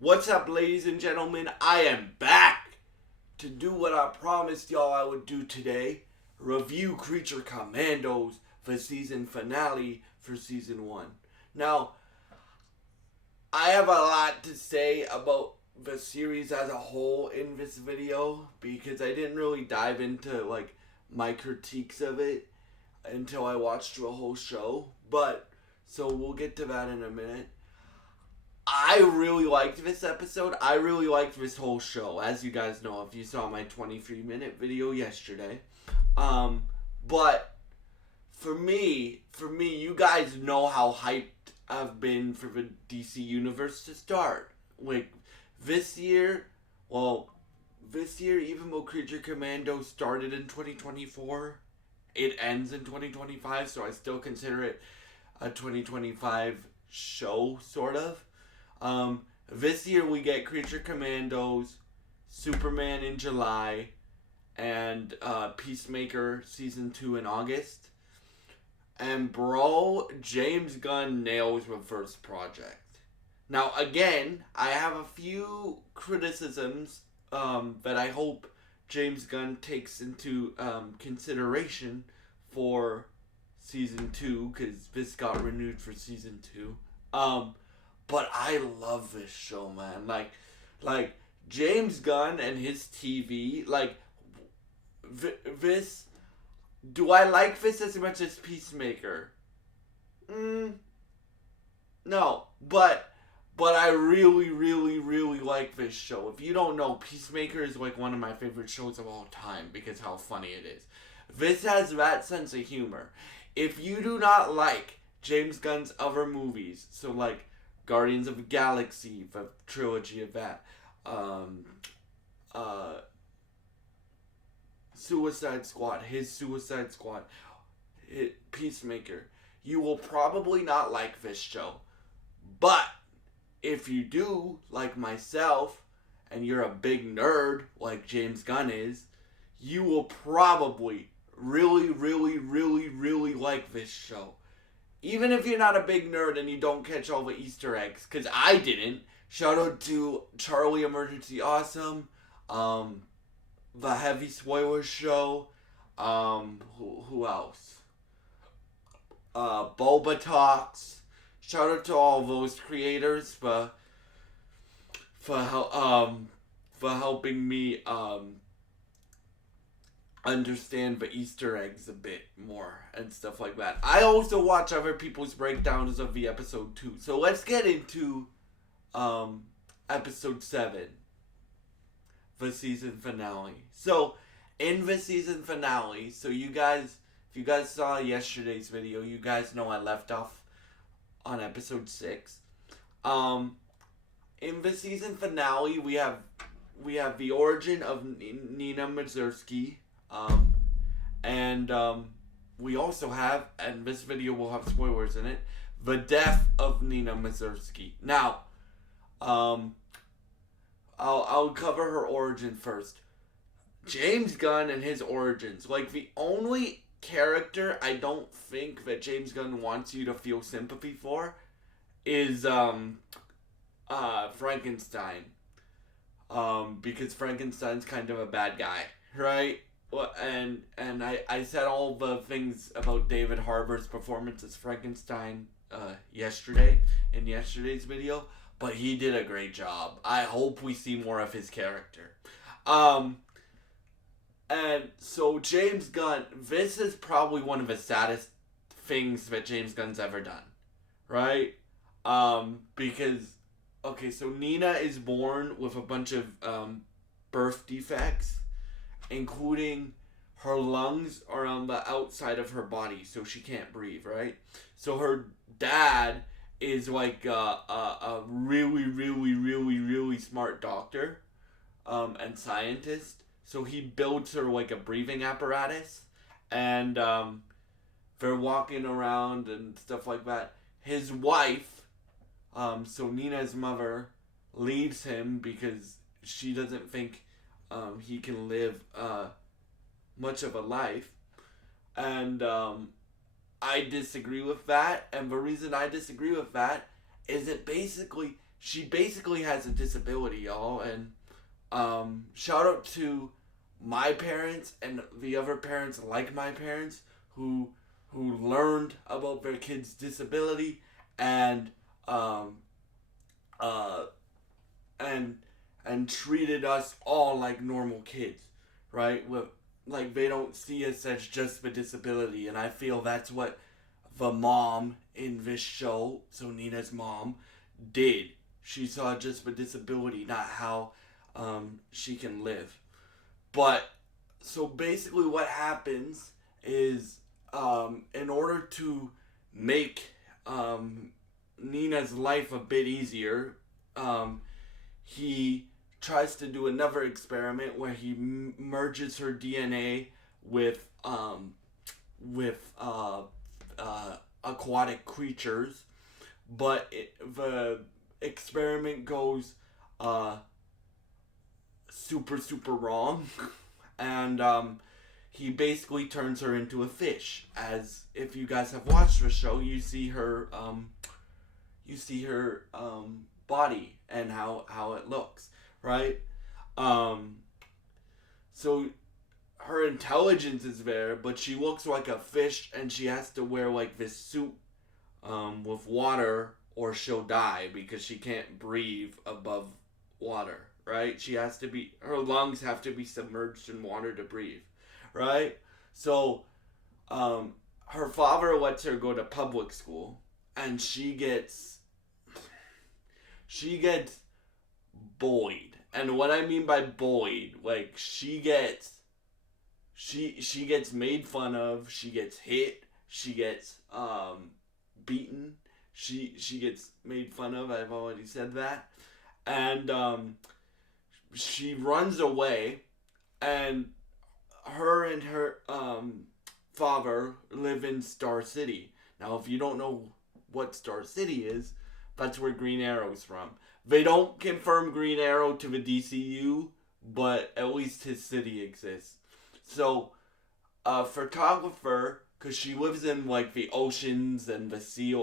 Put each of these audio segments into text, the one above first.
What's up, ladies and gentlemen? I am back to do what I promised y'all I would do today. Review Creature Commandos, the season finale for season 1. Now, I have a lot to say about the series as a whole in this video because I didn't really dive into my critiques of it until I watched the whole show. But so we'll get to that in a minute. I really liked this episode. I really liked this whole show, as you guys know if you saw my 23-minute video yesterday. But for me, you guys know how hyped I've been for the DC Universe to start. This year, even though Creature Commando started in 2024, it ends in 2025, so I still consider it a 2025 show, sort of. This year we get Creature Commandos, Superman in July, and Peacemaker Season 2 in August. And bro, James Gunn nails the first project. Now again, I have a few criticisms that I hope James Gunn takes into consideration for Season 2, because this got renewed for Season 2. But I love this show, man. Like James Gunn and his TV, this. Do I like this as much as Peacemaker? No, but I really, really, really like this show. If you don't know, Peacemaker is one of my favorite shows of all time because how funny it is. This has that sense of humor. If you do not like James Gunn's other movies, so Guardians of the Galaxy, the trilogy of that, Suicide Squad, Peacemaker, you will probably not like this show. But if you do, like myself, and you're a big nerd like James Gunn is, you will probably really, really, really, really like this show. Even if you're not a big nerd and you don't catch all the Easter eggs, because I didn't. Shout out to Charlie Emergency Awesome, the Heavy Spoilers Show, who else? Boba Talks. Shout out to all those creators for helping me understand the Easter eggs a bit more and stuff like that. I also watch other people's breakdowns of the episode too. So let's get into episode 7, the season finale. So in the season finale, if you guys saw yesterday's video, you guys know I left off on episode 6. In the season finale, we have the origin of Nina Mazursky. And we also have, and this video will have spoilers in it, the death of Nina Mazursky. Now, I'll cover her origin first. James Gunn and his origins. The only character I don't think that James Gunn wants you to feel sympathy for is Frankenstein. Because Frankenstein's kind of a bad guy, right? Well, and I said all the things about David Harbour's performance as Frankenstein yesterday in yesterday's video, but he did a great job. I hope we see more of his character. And so James Gunn, this is probably one of the saddest things that James Gunn's ever done, right? Because, okay, so Nina is born with a bunch of birth defects, including her lungs are on the outside of her body, so she can't breathe, right? So her dad is a really, really, really, really smart doctor and scientist. So he builds her a breathing apparatus, and they're walking around and stuff like that. His wife, so Nina's mother, leaves him because she doesn't think he can live much of a life. And I disagree with that. And the reason I disagree with that is that basically she basically has a disability, y'all. And shout out to my parents and the other parents like my parents who learned about their kids' disability and um, uh, and and treated us all like normal kids, right? With like they don't see us as just the disability, and I feel that's what the mom in this show, so Nina's mom, did. She saw just the disability, not how she can live. But so basically, what happens is in order to make Nina's life a bit easier, um, he tries to do another experiment where he merges her DNA with with aquatic creatures, but the experiment goes uh, super wrong, and he basically turns her into a fish. As if you guys have watched the show, you see her body and how it looks, right? Um, so her intelligence is there, but she looks like a fish, and she has to wear like this suit with water, or she'll die because she can't breathe above water. Right? Her lungs have to be submerged in water to breathe. Right? So, her father lets her go to public school, and she gets bullied. And what I mean by bullied, like she gets made fun of, she gets hit, she gets beaten, she gets made fun of. I've already said that, and she runs away, and her and her father live in Star City. Now, if you don't know what Star City is, that's where Green Arrow's from. They don't confirm Green Arrow to the DCU, but at least his city exists. So, a photographer, because she lives in like the oceans and the sea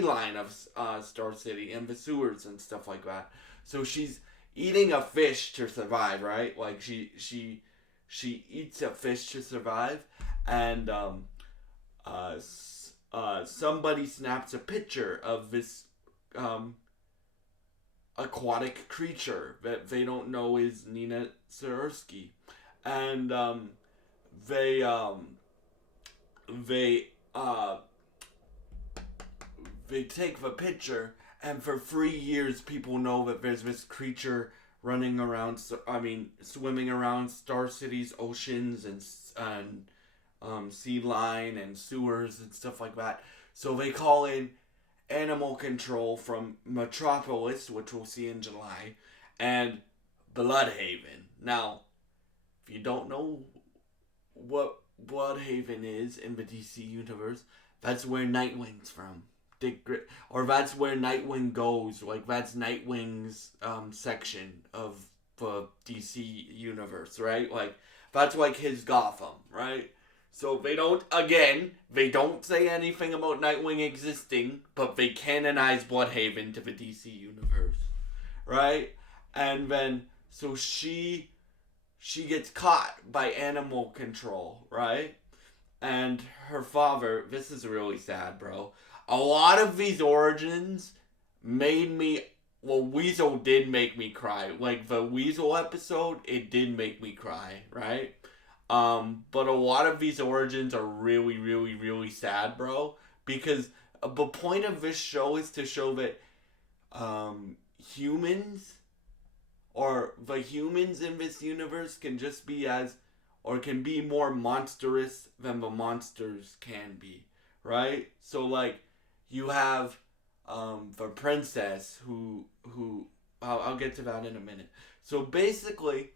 line of Star City and the sewers and stuff like that. So she's eating a fish to survive, right? Like she eats a fish to survive, and somebody snaps a picture of this aquatic creature that they don't know is Nina Sersky, and they they uh, they take the picture, and for 3 years, people know that there's this creature running around. I mean, swimming around Star City's oceans and sea line and sewers and stuff like that. So they call in animal control from Metropolis, which we'll see in July, and Bloodhaven. Now, if you don't know what Bloodhaven is in the DC universe, that's where Nightwing's from. Or that's where Nightwing goes. Like, that's Nightwing's section of the DC universe, right? Like, that's like his Gotham, right? So they don't say anything about Nightwing existing, but they canonize Bloodhaven to the DC universe, right? And then, so she gets caught by animal control, right? And her father, this is really sad, bro. A lot of these origins made me, well, Weasel did make me cry. Like, the Weasel episode, it did make me cry, right? But a lot of these origins are really sad, bro. Because the point of this show is to show that humans, or the humans in this universe, can just be can be more monstrous than the monsters can be, right? So, like, you have the princess who I'll get to that in a minute. So basically,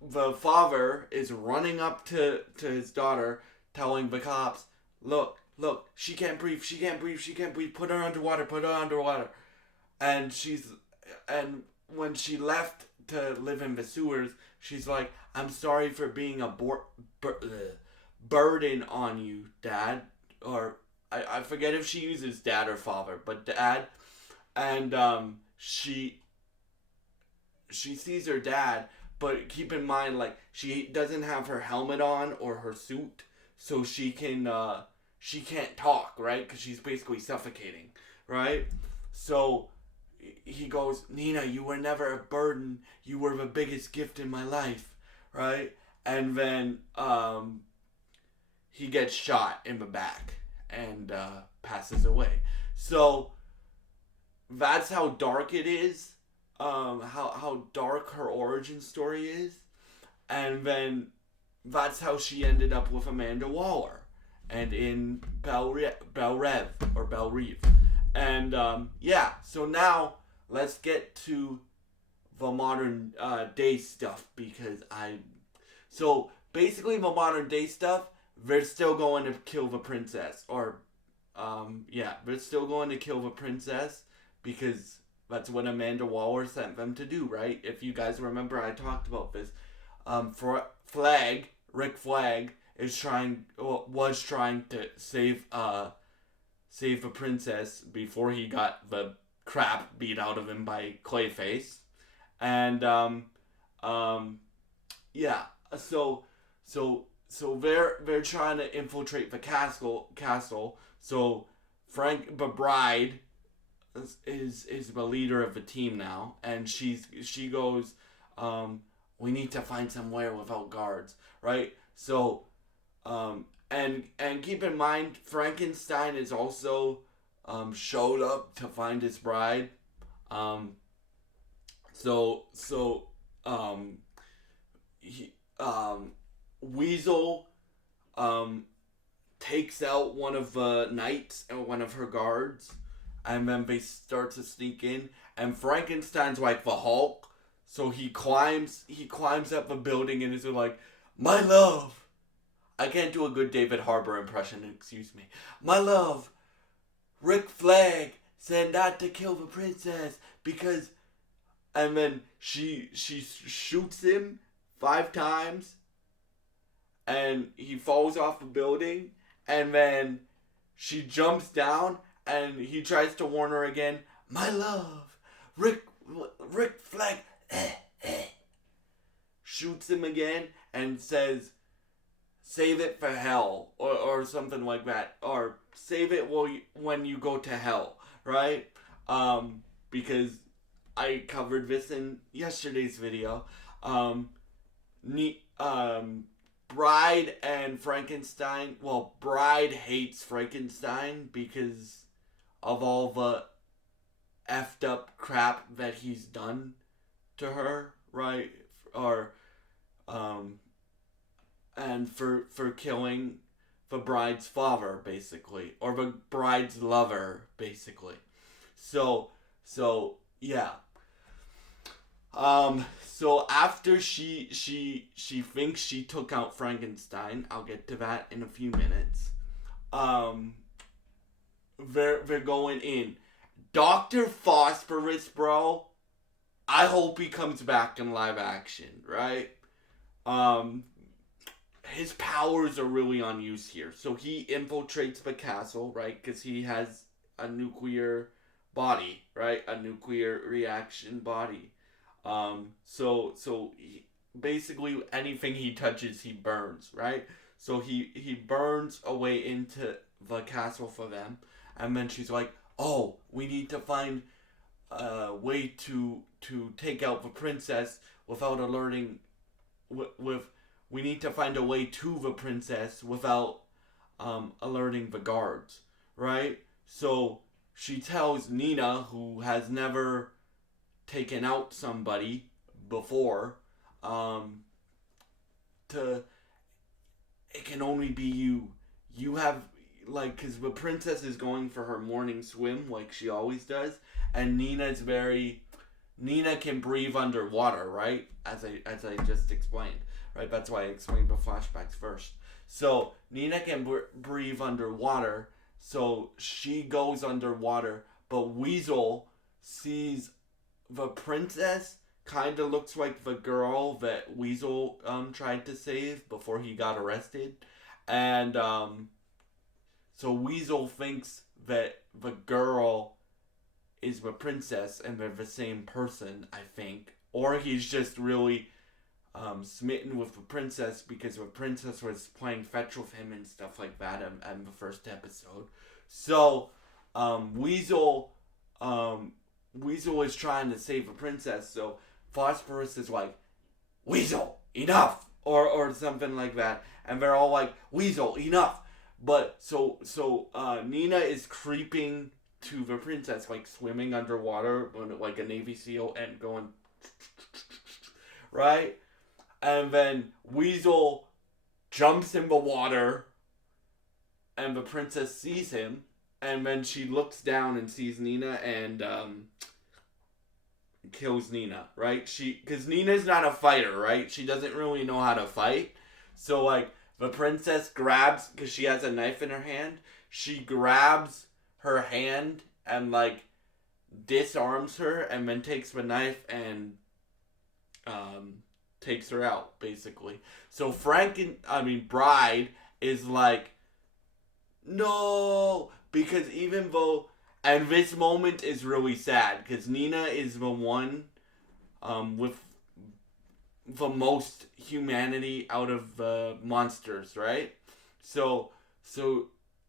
the father is running up to his daughter, telling the cops, look, she can't breathe, put her underwater. And and when she left to live in the sewers, she's like, I'm sorry for being a burden on you, Dad. Or I forget if she uses dad or father, but dad. and she sees her dad, but keep in mind, like, she doesn't have her helmet on or her suit, so she can't talk, right? Because she's basically suffocating, right? So he goes, Nina, you were never a burden. You were the biggest gift in my life, right? And then he gets shot in the back and passes away. So that's how dark it is. How dark her origin story is, and then that's how she ended up with Amanda Waller, and in Belle Reeve, and yeah. So now let's get to the modern day stuff because so basically the modern day stuff. They're still going to kill the princess, or yeah, they're still going to kill the princess because that's what Amanda Waller sent them to do, right? If you guys remember, I talked about this. Rick Flag was trying to save a princess before he got the crap beat out of him by Clayface, and yeah. So they're trying to infiltrate the castle. So Frank the bride is the leader of the team now, and she goes, we need to find somewhere without guards, right? So and keep in mind, Frankenstein is also showed up to find his bride. Um, so he Weasel takes out one of the knights and one of her guards, and then they start to sneak in. And Frankenstein's like the Hulk, so he climbs up the building and is like, "My love." I can't do a good David Harbour impression. Excuse me. My love, Rick Flag said not to kill the princess because, and then she shoots him 5 times, and he falls off the building, and then she jumps down, and he tries to warn her again. My love, Rick Flag, shoots him again and says, "Save it for hell," or something like that, or save it when you go to hell, right? Because I covered this in yesterday's video. Bride and Frankenstein. Well, Bride hates Frankenstein because of all the effed up crap that he's done to her, right? Or and for killing the bride's father, basically, or the bride's lover, basically. So yeah. So after she thinks she took out Frankenstein, I'll get to that in a few minutes. They're going in. Dr. Phosphorus, bro. I hope he comes back in live action, right? His powers are really on use here. So he infiltrates the castle, right? Because he has a nuclear body, right? A nuclear reaction body. So basically anything he touches, he burns, right? So he burns a way into the castle for them, and then she's like, "Oh, we need to find a way to take out the princess without alerting. We need to find a way to the princess without alerting the guards, right?" So she tells Nina, who has never taken out somebody before, to it can only be you. You have, like, because the princess is going for her morning swim like she always does, and Nina can breathe underwater, right? As I just explained, right? That's why I explained the flashbacks first. So Nina can breathe underwater, so she goes underwater, but Weasel sees the princess kind of looks like the girl that Weasel tried to save before he got arrested, and so Weasel thinks that the girl is the princess, and they're the same person, I think. Or he's just really smitten with the princess because the princess was playing fetch with him and stuff like that in the first episode. So Weasel Weasel is trying to save the princess. So Phosphorus is like, Weasel, enough, or something like that, and they're all like, Weasel, enough. But so Nina is creeping to the princess, like swimming underwater, like a Navy SEAL, and going, right? And then Weasel jumps in the water, and the princess sees him, and then she looks down and sees Nina and kills Nina, right? Because Nina's not a fighter, right? She doesn't really know how to fight. So, like, the princess grabs, because she has a knife in her hand, she grabs her hand and, like, disarms her, and then takes the knife and takes her out, basically. So Bride is like, no, because even though, and this moment is really sad, because Nina is the one with the most humanity out of the monsters, right? So,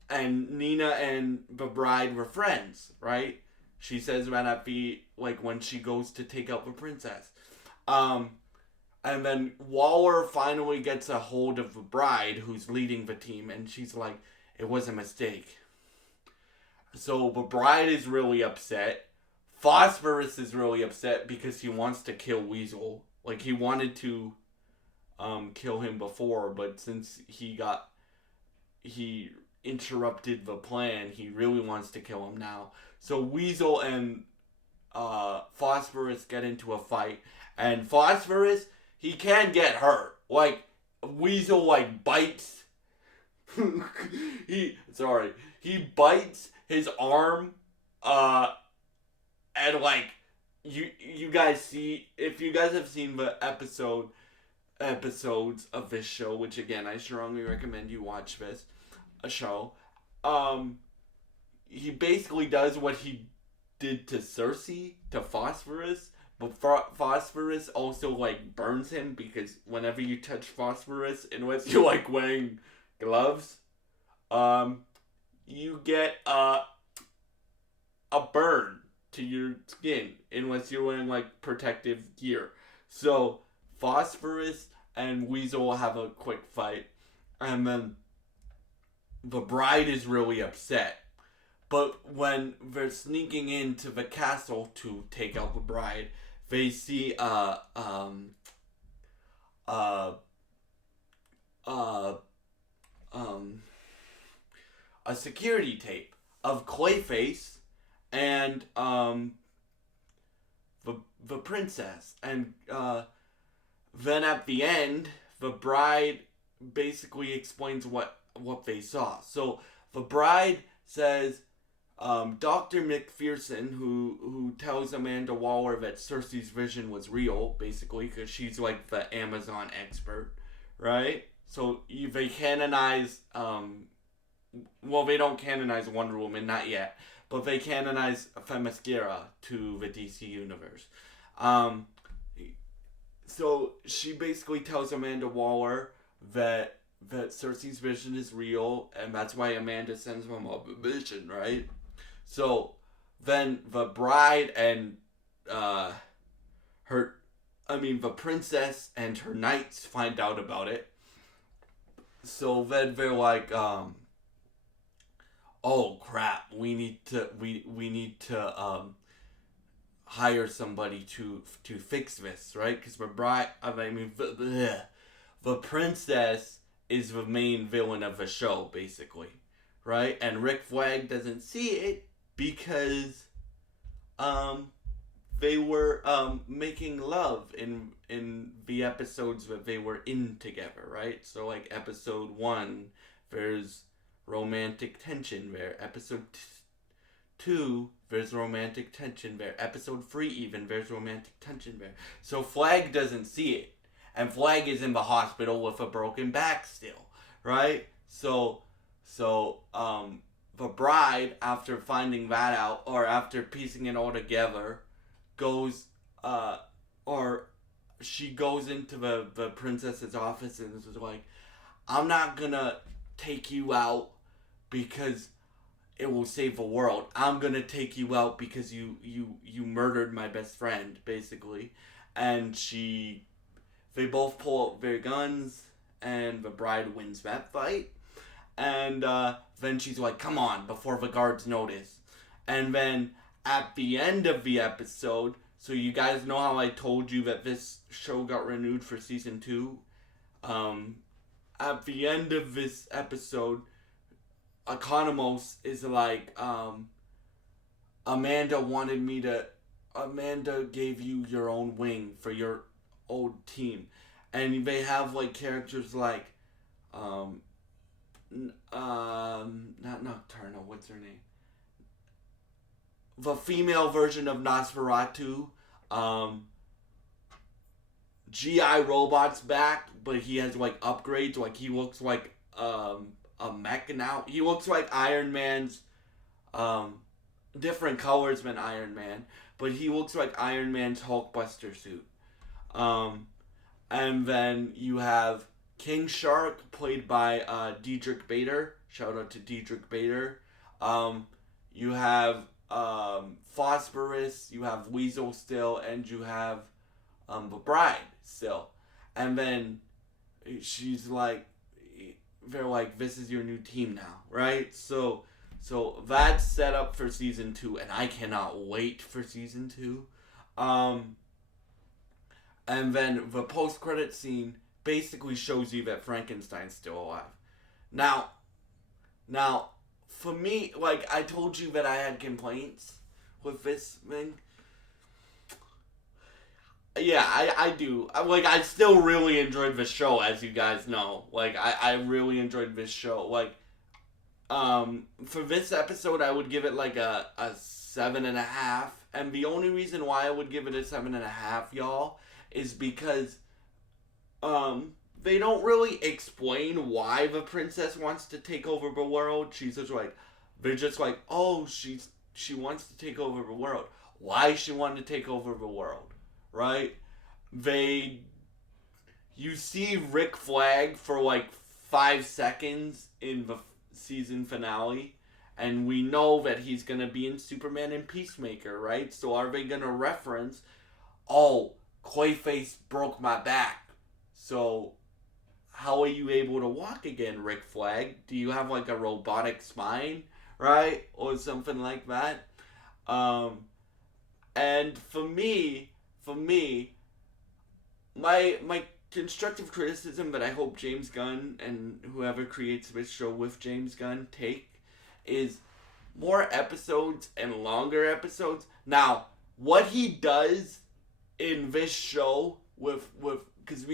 and Nina and the bride were friends, right? She says that at the, like, when she goes to take out the princess. And then Waller finally gets a hold of the bride who's leading the team, and she's like, it was a mistake. So the bride is really upset. Phosphorus is really upset because he wants to kill Weasel. Like, he wanted to kill him before, but since he interrupted the plan, he really wants to kill him now. So Weasel and Phosphorus get into a fight, and Phosphorus, he can get hurt. Like, Weasel, like, bites. He bites his arm, and, like, you guys see, if you guys have seen the episodes of this show, which, again, I strongly recommend you watch this show, he basically does what he did to Cersei, to Phosphorus, but Phosphorus also, like, burns him, because whenever you touch Phosphorus, unless you're, like, wearing gloves, you get a burn to your skin, unless you're wearing, like, protective gear. So Phosphorus and Weasel will have a quick fight, and then the bride is really upset. But when they're sneaking into the castle to take out the bride, they see a security tape of Clayface and the princess, and then at the end, the bride basically explains what they saw. So the bride says, Dr. McPherson, who tells Amanda Waller that Cersei's vision was real, basically, because she's like the Amazon expert, right? So they canonize, they don't canonize Wonder Woman, not yet, but they canonize Themyscira to the DC universe. So she basically tells Amanda Waller that Cersei's vision is real, and that's why Amanda sends them a vision, right? So then the bride and the princess and her knights find out about it. So then they're like, oh crap, we need to hire somebody to fix this, right? Because the princess is the main villain of the show, basically, right? And Rick Flag doesn't see it because they were making love in the episodes that they were in together, right? So, like, episode 1, there's romantic tension there. Episode 2, there's romantic tension there. Episode 3, even, there's romantic tension there. So Flag doesn't see it. And Flag is in the hospital with a broken back still, right? So the the bride, after finding that out, or after piecing it all together, goes, or she goes into the princess's office and is like, I'm not gonna take you out because it will save the world. I'm gonna take you out because you murdered my best friend, basically. And they both pull out their guns, and the bride wins that fight. And then she's like, come on, before the guards notice. And then at the end of the episode, so you guys know how I told you that this show got renewed for season 2? At the end of this episode, Economos is like, Amanda gave you your own wing for your old team. And they have like characters like, not Nocturno, what's her name? The female version of Nosferatu. G.I. Robot's back, but he has like upgrades. Like he looks like a mech now. He looks like Iron Man's different colors than Iron Man, but he looks like Iron Man's Hulkbuster suit. And then you have King Shark, played by Diedrich Bader. Shout out to Diedrich Bader. You have Phosphorus, you have Weasel still, and you have the bride still. And then she's like, they're like, this is your new team now, right? So that's set up for season 2, and I cannot wait for season 2. And then the post-credit scene basically shows you that Frankenstein's still alive. Now, for me, like, I told you that I had complaints with this thing. Yeah, I do. Like, I still really enjoyed the show, as you guys know. Like, I really enjoyed this show. Like, for this episode, I would give it, like, a 7.5. And the only reason why I would give it a 7.5, y'all, is because, they don't really explain why the princess wants to take over the world. She's just like, they're just like, oh, she wants to take over the world. Why she wanted to take over the world, right? You see Rick Flag for like 5 seconds in the season finale, and we know that he's gonna be in Superman and Peacemaker, right? So are they gonna reference, oh, Clayface broke my back, so how are you able to walk again, Rick Flag? Do you have like a robotic spine, right? Or something like that. And for me, my constructive criticism that I hope James Gunn and whoever creates this show with James Gunn take is more episodes and longer episodes. Now, what he does in this show with because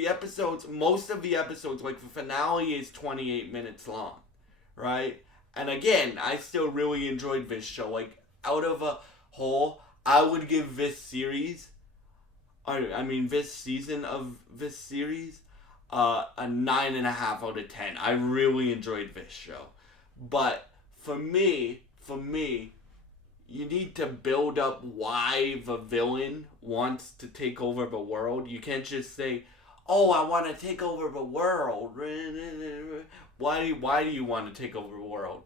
most of the episodes, like the finale is 28 minutes long, right? And again, I still really enjoyed this show. Like, out of a whole, I would give this series, this season of this series, a 9.5 out of 10. I really enjoyed this show. But for me, you need to build up why the villain wants to take over the world. You can't just say, oh, I want to take over the world. Why do you want to take over the world?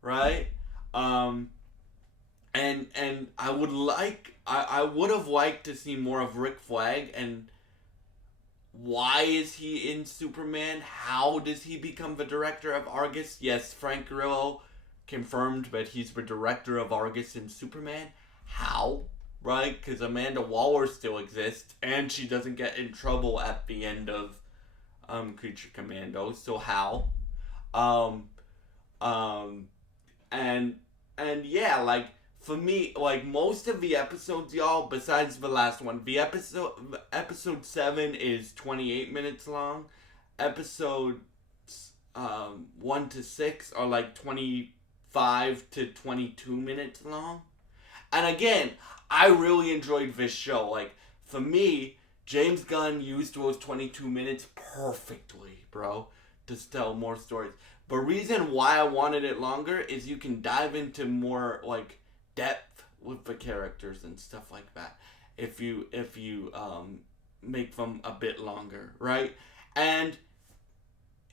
Right? And I would have liked to see more of Rick Flag, and why is he in Superman? How does he become the director of Argus? Yes, Frank Grillo confirmed that he's the director of Argus in Superman. How? Right? Because Amanda Waller still exists, and she doesn't get in trouble at the end of Creature Commandos. So how? And yeah, like, for me, like, most of the episodes, y'all, besides the last one, episode 7 is 28 minutes long. Episodes 1 to 6 are like 25 to 22 minutes long. And again, I really enjoyed this show. Like, for me, James Gunn used those 22 minutes perfectly, bro, to tell more stories. But reason why I wanted it longer is you can dive into more like depth with the characters and stuff like that if you make them a bit longer, right? And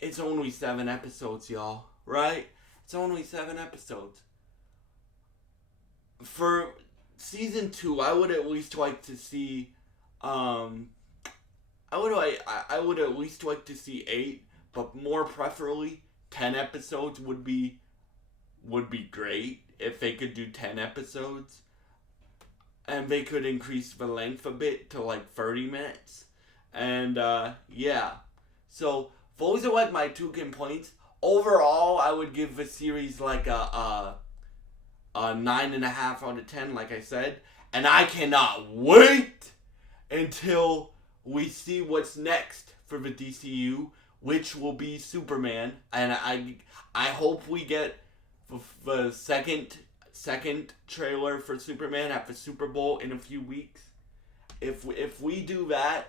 it's only 7 episodes, y'all, right? It's only 7 episodes. For season 2, I would at least like to see I would at least like to see 8, but more preferably 10 episodes would be great if they could do 10 episodes. And they could increase the length a bit to like 30 minutes. And yeah. So those are like my 2 complaints. Overall, I would give the series like a 9.5 out of 10, like I said. And I cannot wait until we see what's next for the DCU, which will be Superman. And I hope we get the second trailer for Superman at the Super Bowl in a few weeks. If we do that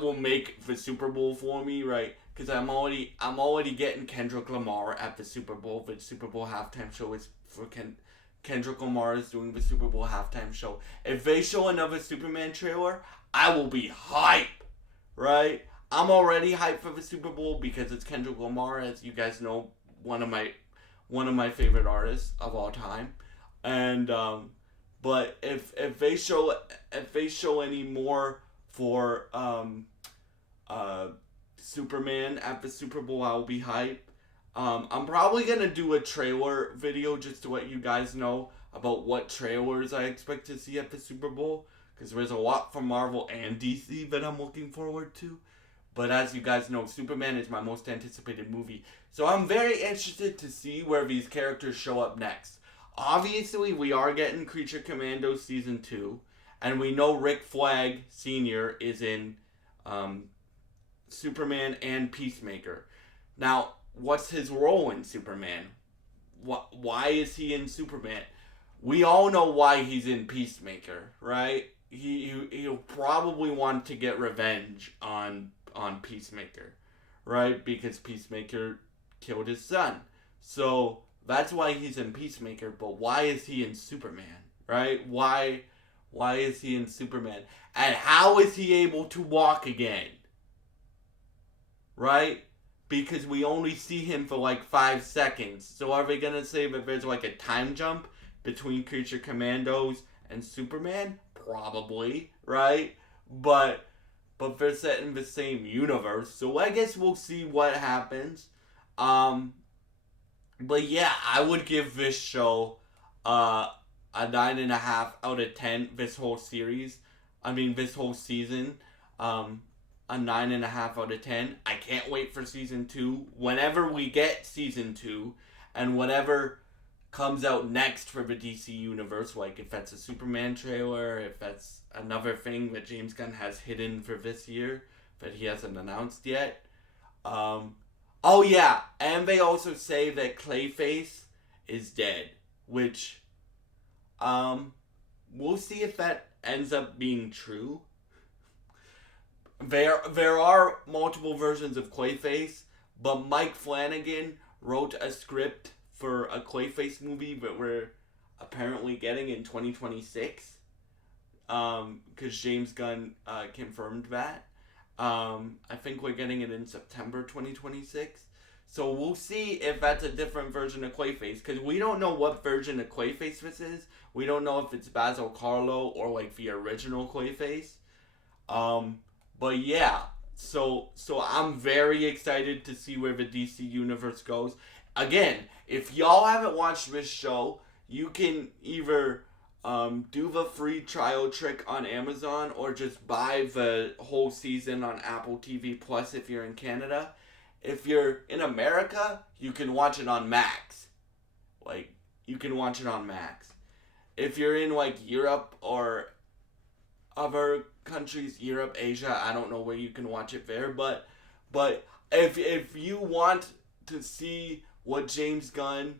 will make the Super Bowl for me, right? Because I'm already getting Kendrick Lamar at the Super Bowl. The Super Bowl halftime show is for Kendrick Lamar is doing the Super Bowl halftime show. If they show another Superman trailer, I will be hype, right? I'm already hyped for the Super Bowl because it's Kendrick Lamar, as you guys know, one of my favorite artists of all time. And but if they show any more for Superman at the Super Bowl, I'll be hype. I'm probably gonna do a trailer video just to let you guys know about what trailers I expect to see at the Super Bowl, because there's a lot from Marvel and DC that I'm looking forward to. But as you guys know, Superman is my most anticipated movie. So I'm very interested to see where these characters show up next. Obviously, we are getting Creature Commandos Season 2. And we know Rick Flag Sr. is in Superman and Peacemaker. Now, what's his role in Superman? Why is he in Superman? We all know why he's in Peacemaker, right? He'll probably want to get revenge on Peacemaker, right? Because Peacemaker killed his son. So that's why he's in Peacemaker, but why is he in Superman, right? Why is he in Superman? And how is he able to walk again? Right? Because we only see him for like 5 seconds. So are they gonna say that there's like a time jump between Creature Commandos and Superman? Probably, right? But they're set in the same universe, so I guess we'll see what happens. But yeah, I would give this show a 9.5 out of 10. This whole series, this whole season, a 9.5 out of 10. I can't wait for season 2. Whenever we get season 2, and whatever comes out next for the DC universe, like if that's a Superman trailer, if that's another thing that James Gunn has hidden for this year that he hasn't announced yet. Oh yeah, and they also say that Clayface is dead, which we'll see if that ends up being true. There are multiple versions of Clayface, but Mike Flanagan wrote a script for a Clayface movie that we're apparently getting in 2026. Because James Gunn confirmed that. I think we're getting it in September 2026. So we'll see if that's a different version of Clayface, because we don't know what version of Clayface this is. We don't know if it's Basil Karlo or like the original Clayface. But yeah, so I'm very excited to see where the DC universe goes. Again, if y'all haven't watched this show, you can either do the free trial trick on Amazon or just buy the whole season on Apple TV Plus if you're in Canada. If you're in America, you can watch it on Max. Like, you can watch it on Max. If you're in like Europe or other countries, Europe, Asia, I don't know where you can watch it there, but if you want to see what James Gunn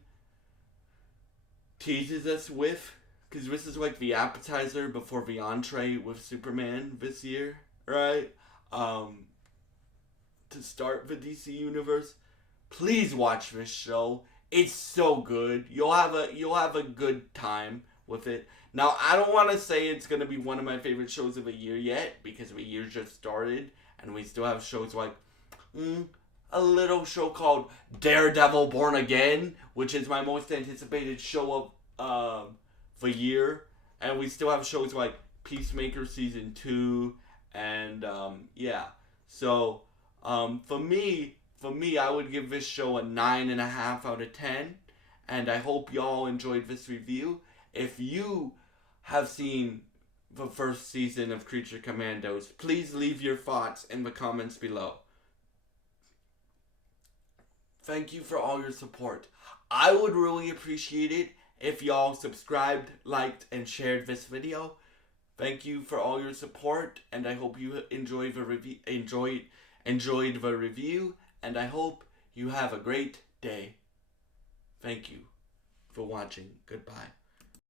teases us with, because this is like the appetizer before the entree with Superman this year, right? To start the DC universe, Please watch this show. It's so good. You'll have a good time with it. Now, I don't want to say it's going to be one of my favorite shows of the year yet, because the year just started and we still have shows like a little show called Daredevil Born Again, which is my most anticipated show of the year, and we still have shows like Peacemaker season 2, and yeah. So for me, I would give this show a 9.5 out of 10, and I hope y'all enjoyed this review. If you have seen the first season of Creature Commandos, please leave your thoughts in the comments below. Thank you for all your support. I would really appreciate it if y'all subscribed, liked, and shared this video. Thank you for all your support, and I hope you enjoyed the review, and I hope you have a great day. Thank you for watching. Goodbye.